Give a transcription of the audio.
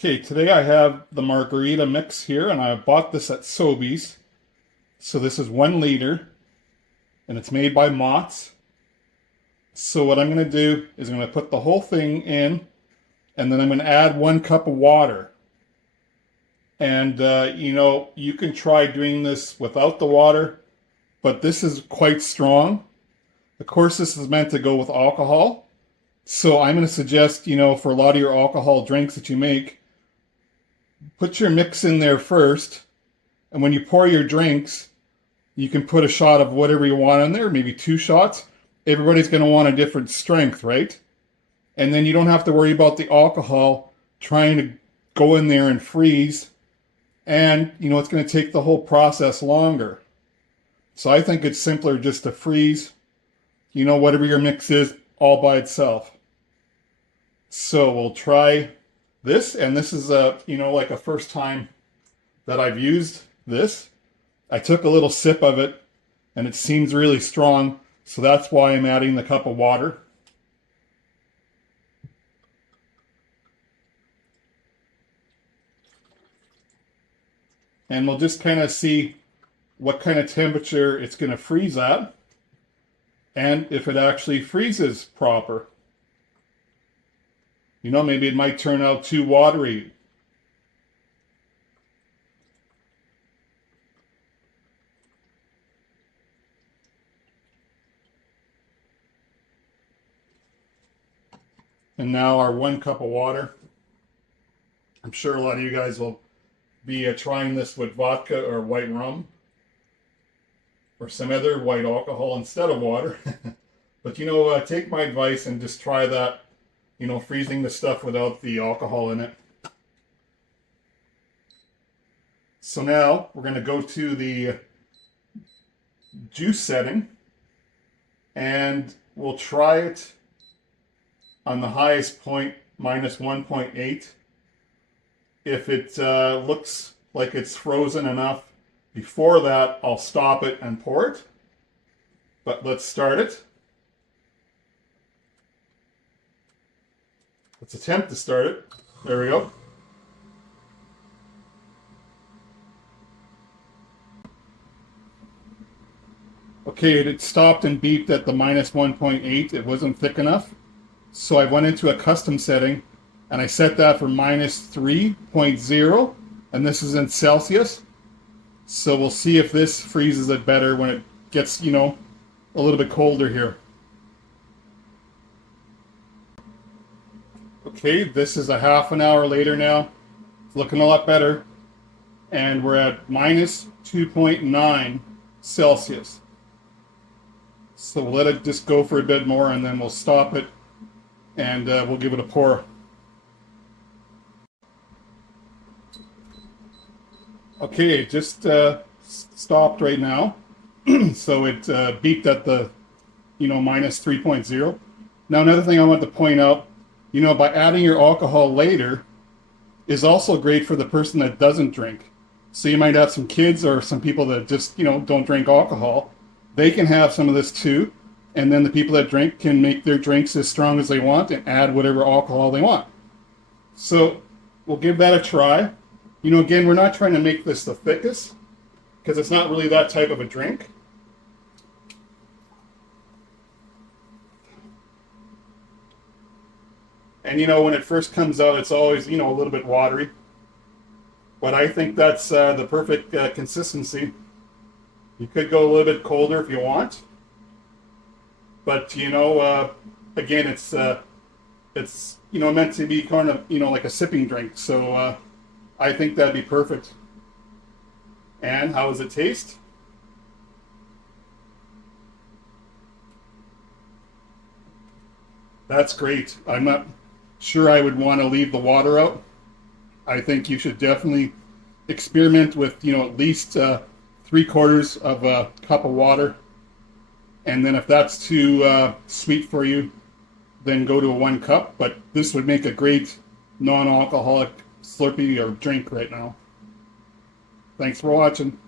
Okay, today I have the Margarita mix here, and I bought this at Sobeys. So this is 1 liter, and it's made by Mott. So what I'm going to do is I'm going to put the whole thing in, and then I'm going to add 1 cup of water. And you can try doing this without the water, but this is quite strong. Of course, this is meant to go with alcohol. So I'm going to suggest, for a lot of your alcohol drinks that you make, put your mix in there first, and when you pour your drinks, you can put a shot of whatever you want in there, maybe 2 shots. Everybody's going to want a different strength, right? And then you don't have to worry about the alcohol trying to go in there and freeze, and it's going to take the whole process longer. So I think it's simpler just to freeze, whatever your mix is, all by itself. So we'll try this, and this is like a first time that I've used this. I took a little sip of it, and it seems really strong, so that's why I'm adding the cup of water. And we'll just kind of see what kind of temperature it's going to freeze at, and if it actually freezes proper. Maybe it might turn out too watery. And now our 1 cup of water. I'm sure a lot of you guys will be trying this with vodka or white rum or some other white alcohol instead of water. But take my advice and just try that. Freezing the stuff without the alcohol in it. So now we're going to go to the juice setting, and we'll try it on the highest point, -1.8. If it looks like it's frozen enough before that, I'll stop it and pour it. But let's start it. Let's attempt to start it. There we go. Okay, it stopped and beeped at the -1.8. It wasn't thick enough. So I went into a custom setting, and I set that for -3.0, and this is in Celsius. So we'll see if this freezes it better when it gets, a little bit colder here. Okay, this is a half an hour later now. It's looking a lot better. And we're at -2.9 Celsius. So we'll let it just go for a bit more, and then we'll stop it, and we'll give it a pour. Okay, it just stopped right now. So it beeped at the, -3.0. Now another thing I want to point out, by adding your alcohol later is also great for the person that doesn't drink. So you might have some kids or some people that just, don't drink alcohol. They can have some of this too. And then the people that drink can make their drinks as strong as they want and add whatever alcohol they want. So we'll give that a try. Again, we're not trying to make this the thickest because it's not really that type of a drink. And when it first comes out, it's always, a little bit watery. But I think that's the perfect consistency. You could go a little bit colder if you want. But, again, it's meant to be kind of, like a sipping drink. So I think that'd be perfect. And how does it taste? That's great. I'm not sure I would want to leave the water out. I think you should definitely experiment with, at least 3/4 of a cup of water. And then if that's too sweet for you, then go to a 1 cup. But this would make a great non-alcoholic Slurpee or drink right now. Thanks for watching.